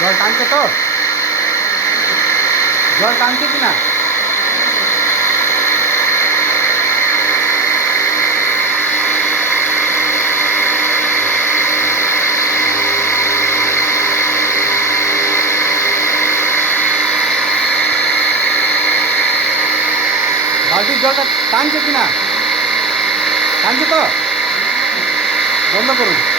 জল টানছে তো? জল টানছে কি না? বালতির জলটা টানছে কি না? টানছে তো? বন্ধ করুন।